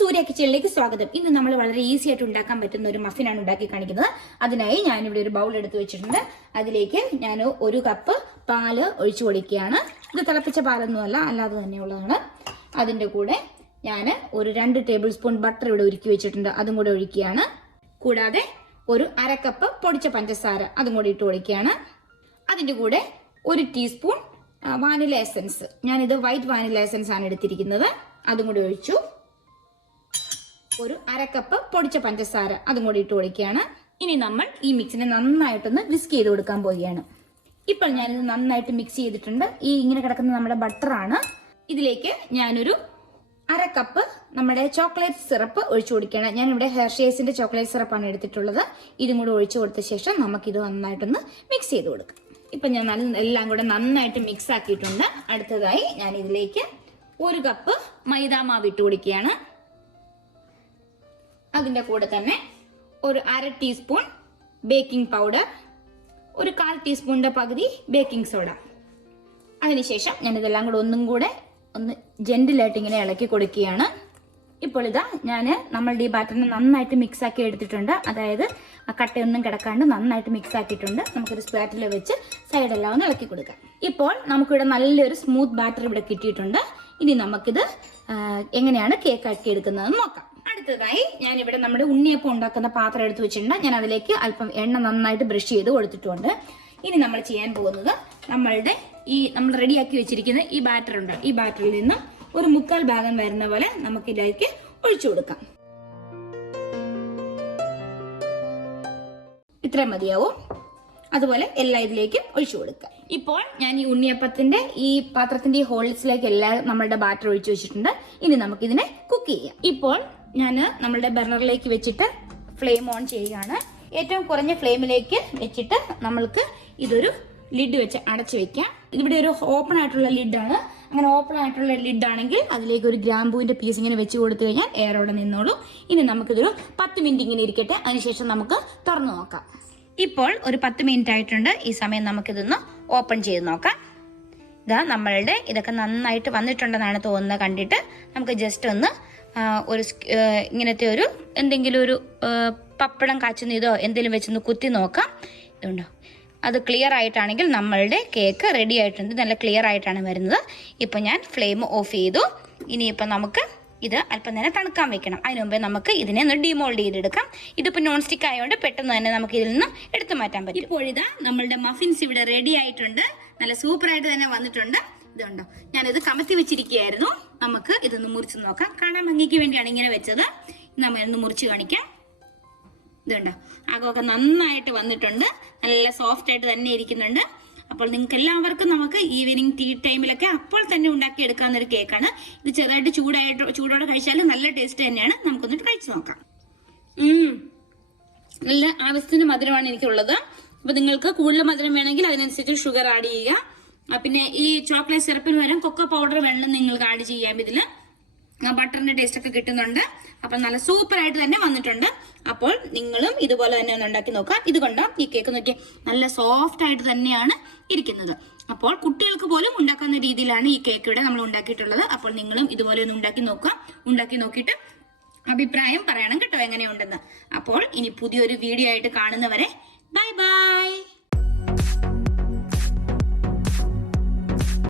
Surya Kitchen സ്വാഗതം. ഇന്ന് നമ്മൾ വളരെ ഈസി ആയിട്ട് ഉണ്ടാക്കാൻ പറ്റുന്ന ഒരു മഫിൻ ആണ് ഉണ്ടാക്കി കാണിക്കുന്നത്. അതിനായി ഞാൻ ഇവിടെ ഒരു ബൗൾ എടുത്ത് വെച്ചിട്ടുണ്ട്. അതിലേക്ക് ഞാൻ 1 കപ്പ് പാല് ഒഴിച്ചു കൊടുക്കുകയാണ്. ഇത് തിളപ്പിച്ച പാലൊന്നുമല്ല, അല്ലാതെ തന്നെയുള്ളതാണ്. അതിന്റെ കൂടെ ഞാൻ ഒരു 2 ടേബിൾ സ്പൂൺ ബട്ടർ ഇവിടെ ഉരുക്കി വെച്ചിട്ടുണ്ട്. അതും കൂടെ ഒഴിക്കുകയാണ്. കൂടാതെ ഒരു 1/2 കപ്പ് പൊടിച്ച പഞ്ചസാര അതും കൂടി ഇട്ട് കൊടുക്കുകയാണ്. അതിന്റെ കൂടെ 1 ടീസ്പൂൺ വാനില എസൻസ്, ഞാനിത് വൈറ്റ് വാനില എസൻസ് ആണ് എടുത്തിരിക്കുന്നത്, അതും കൂടി ഒഴിച്ചു. ഒരു 1/2 കപ്പ് പൊടിച്ച പഞ്ചസാര അതും കൂടി ഇട്ട് കൊടുക്കുകയാണ്. ഇനി നമ്മൾ ഈ മിക്സിനെ നന്നായിട്ടൊന്ന് വിസ്ക് ചെയ്ത് കൊടുക്കാൻ പോവുകയാണ്. ഇപ്പോൾ ഞാനിത് നന്നായിട്ട് മിക്സ് ചെയ്തിട്ടുണ്ട്. ഈ ഇങ്ങനെ കിടക്കുന്ന നമ്മുടെ ബട്ടറാണ്. ഇതിലേക്ക് ഞാനൊരു 1/2 കപ്പ് നമ്മുടെ ചോക്ലേറ്റ് സിറപ്പ് ഒഴിച്ചു കൊടുക്കുകയാണ്. ഞാനിവിടെ ഹെർഷേസിന്റെ ചോക്ലേറ്റ് സിറപ്പാണ് എടുത്തിട്ടുള്ളത്. ഇതും കൂടി ഒഴിച്ചു കൊടുത്ത ശേഷം നമുക്കിത് നന്നായിട്ടൊന്ന് മിക്സ് ചെയ്ത് കൊടുക്കാം. ഇപ്പൊ ഞാൻ എല്ലാം കൂടെ നന്നായിട്ട് മിക്സ് ആക്കിയിട്ടുണ്ട്. അടുത്തതായി ഞാൻ ഇതിലേക്ക് 1 കപ്പ് മൈദാമാവ് ഇട്ട് കൊടുക്കുകയാണ്. അതിന്റെ കൂടെ തന്നെ ഒരു 1/2 ടീസ്പൂൺ ബേക്കിംഗ് പൗഡർ, ഒരു 1/4 ടീസ്പൂണിന്റെ പകുതി ബേക്കിംഗ് സോഡ. അതിനുശേഷം ഞാൻ ഇതെല്ലാം കൂടെ ഒന്നും കൂടെ ഒന്ന് ജെന്റിലായിട്ട് ഇങ്ങനെ ഇളക്കി കൊടുക്കുകയാണ്. ഇപ്പോൾ ഇതാ ഞാൻ നമ്മളുടെ ഈ ബാറ്ററിനെ നന്നായിട്ട് മിക്സ് ആക്കി എടുത്തിട്ടുണ്ട്. അതായത് കട്ടയൊന്നും കിടക്കാണ്ട് നന്നായിട്ട് മിക്സ് ആക്കിയിട്ടുണ്ട്. നമുക്കൊരു സ്പാറ്റിൽ വെച്ച് സൈഡെല്ലാം ഒന്ന് ഇളക്കി കൊടുക്കാം. ഇപ്പോൾ നമുക്കിവിടെ നല്ലൊരു സ്മൂത്ത് ബാറ്റർ ഇവിടെ കിട്ടിയിട്ടുണ്ട്. ഇനി നമുക്കിത് എങ്ങനെയാണ് കേക്ക് ആക്കി എടുക്കുന്നതെന്ന് നോക്കാം. അടുത്തതായി ഞാൻ ഇവിടെ നമ്മുടെ ഉണ്ണിയപ്പം ഉണ്ടാക്കുന്ന പാത്രം എടുത്ത് വെച്ചിട്ടുണ്ട്. ഞാൻ അതിലേക്ക് അല്പം എണ്ണ നന്നായിട്ട് ബ്രഷ് ചെയ്ത് കൊടുത്തിട്ടുണ്ട്. ഇനി നമ്മൾ ചെയ്യാൻ പോകുന്നത് നമ്മൾ റെഡിയാക്കി വെച്ചിരിക്കുന്ന ഈ ബാറ്റർ ഉണ്ട്. ഈ ബാറ്ററിൽ നിന്ന് ഒരു 1/4 ഭാഗം വരുന്ന പോലെ നമുക്ക് ഇതിലേക്ക് ഒഴിച്ചു കൊടുക്കാം. ഇത്ര മതിയാവും. അതുപോലെ എല്ലാം ഇതിലേക്കും ഒഴിച്ചു കൊടുക്കാം. ഇപ്പോൾ ഞാൻ ഈ ഉണ്ണിയപ്പത്തിന്റെ ഈ പാത്രത്തിന്റെ ഈ ഹോൾസിലേക്ക് എല്ലാം നമ്മളുടെ ബാറ്റർ ഒഴിച്ചു വെച്ചിട്ടുണ്ട്. ഇനി നമുക്ക് ഇതിനെ കുക്ക് ചെയ്യാം. ഇപ്പോൾ ഞാൻ നമ്മളുടെ ബർണറിലേക്ക് വെച്ചിട്ട് ഫ്ലെയിം ഓൺ ചെയ്യുകയാണ്. ഏറ്റവും കുറഞ്ഞ ഫ്ലെയിമിലേക്ക് വെച്ചിട്ട് നമ്മൾക്ക് ഇതൊരു ലിഡ് വെച്ച് അടച്ചു വെക്കാം. ഇവിടെ ഒരു ഓപ്പൺ ആയിട്ടുള്ള ലിഡാണ്. അങ്ങനെ ഓപ്പൺ ആയിട്ടുള്ള ലിഡ് ആണെങ്കിൽ അതിലേക്ക് ഒരു ഗ്രാമ്പൂവിന്റെ പീസ് ഇങ്ങനെ വെച്ച് കൊടുത്തു കഴിഞ്ഞാൽ എയറോടെ നിന്നോളൂ. ഇനി നമുക്കിതൊരു 10 മിനിറ്റ് ഇങ്ങനെ ഇരിക്കട്ടെ. അതിനുശേഷം നമുക്ക് തുറന്നു നോക്കാം. ഇപ്പോൾ ഒരു 10 മിനിറ്റ് ആയിട്ടുണ്ട്. ഈ സമയം നമുക്കിതൊന്ന് ഓപ്പൺ ചെയ്ത് നോക്കാം. ഇതാ നമ്മളുടെ ഇതൊക്കെ നന്നായിട്ട് വന്നിട്ടുണ്ടെന്നാണ് തോന്നുന്നത്. കണ്ടിട്ട് നമുക്ക് ജസ്റ്റ് ഒന്ന് ഇങ്ങനത്തെ ഒരു എന്തെങ്കിലും ഒരു പപ്പടം കാച്ചുന്ന ഇതോ എന്തെങ്കിലും വെച്ചൊന്ന് കുത്തി നോക്കാം. ഇതുണ്ടോ, അത് ക്ലിയർ ആയിട്ടാണെങ്കിൽ നമ്മളുടെ കേക്ക് റെഡി ആയിട്ടുണ്ട്. നല്ല ക്ലിയർ ആയിട്ടാണ് വരുന്നത്. ഇപ്പം ഞാൻ ഫ്ലെയിം ഓഫ് ചെയ്തു. ഇനിയിപ്പം നമുക്ക് ഇത് അല്പം നേരം തണുക്കാൻ വെക്കണം. അതിന് മുമ്പേ നമുക്ക് ഇതിനെ ഒന്ന് ഡിമോൾഡ് ചെയ്തെടുക്കാം. ഇതിപ്പോൾ നോൺ സ്റ്റിക്ക് ആയതുകൊണ്ട് പെട്ടെന്ന് തന്നെ നമുക്ക് ഇതിൽ നിന്ന് എടുത്തു മാറ്റാൻ പറ്റും. ഇപ്പോഴിതാ നമ്മളുടെ മഫിൻസ് ഇവിടെ റെഡി ആയിട്ടുണ്ട്. നല്ല സൂപ്പറായിട്ട് തന്നെ വന്നിട്ടുണ്ട്. ഇതുണ്ടോ, ഞാനിത് കമത്തി വെച്ചിരിക്കുകയായിരുന്നു. നമുക്ക് ഇതൊന്ന് മുറിച്ച് നോക്കാം. കാണാൻ ഭംഗിക്ക് വേണ്ടിയാണ് ഇങ്ങനെ വെച്ചത്. നമ്മൊന്ന് മുറിച്ച് കാണിക്കാം. ഇതുണ്ടോ, ആകമൊക്കെ നന്നായിട്ട് വന്നിട്ടുണ്ട്. നല്ല സോഫ്റ്റ് ആയിട്ട് തന്നെ ഇരിക്കുന്നുണ്ട്. അപ്പോൾ നിങ്ങൾക്ക് എല്ലാവർക്കും നമുക്ക് ഈവനിങ് ടീ ടൈമിലൊക്കെ അപ്പോൾ തന്നെ ഉണ്ടാക്കി എടുക്കാവുന്ന ഒരു കേക്കാണ് ഇത്. ചെറുതായിട്ട് ചൂടോടെ കഴിച്ചാൽ നല്ല ടേസ്റ്റ് തന്നെയാണ്. നമുക്കൊന്ന് കഴിച്ചു നോക്കാം. നല്ല ആവശ്യത്തിന് മധുരമാണ് എനിക്കുള്ളത്. അപ്പൊ നിങ്ങൾക്ക് കൂടുതൽ മധുരം വേണമെങ്കിൽ അതിനനുസരിച്ച് ഷുഗർ ആഡ് ചെയ്യുക. പിന്നെ ഈ ചോക്ലേറ്റ് സിറപ്പിന് പകരം കൊക്കോ പൗഡർ വേണം നിങ്ങൾക്ക് ആഡ് ചെയ്യാം. ഇതില് ബട്ടറിന്റെ ടേസ്റ്റ് ഒക്കെ കിട്ടുന്നുണ്ട്. അപ്പൊ നല്ല സൂപ്പർ ആയിട്ട് തന്നെ വന്നിട്ടുണ്ട്. അപ്പോൾ നിങ്ങളും ഇതുപോലെ തന്നെ ഒന്ന് ഉണ്ടാക്കി നോക്കാം. ഇതുകൊണ്ട് ഈ കേക്ക് നോക്കി നല്ല സോഫ്റ്റ് ആയിട്ട് തന്നെയാണ് ഇരിക്കുന്നത്. അപ്പോൾ കുട്ടികൾക്ക് പോലും ഉണ്ടാക്കുന്ന രീതിയിലാണ് ഈ കേക്ക് ഇവിടെ നമ്മൾ ഉണ്ടാക്കിയിട്ടുള്ളത്. അപ്പോൾ നിങ്ങളും ഇതുപോലെ ഒന്ന് ഉണ്ടാക്കി നോക്കുക. ഉണ്ടാക്കി നോക്കിയിട്ട് അഭിപ്രായം പറയണം കേട്ടോ, എങ്ങനെയുണ്ടെന്ന്. അപ്പോൾ ഇനി പുതിയൊരു വീഡിയോ ആയിട്ട് കാണുന്നവരെ ബൈ ബൈ.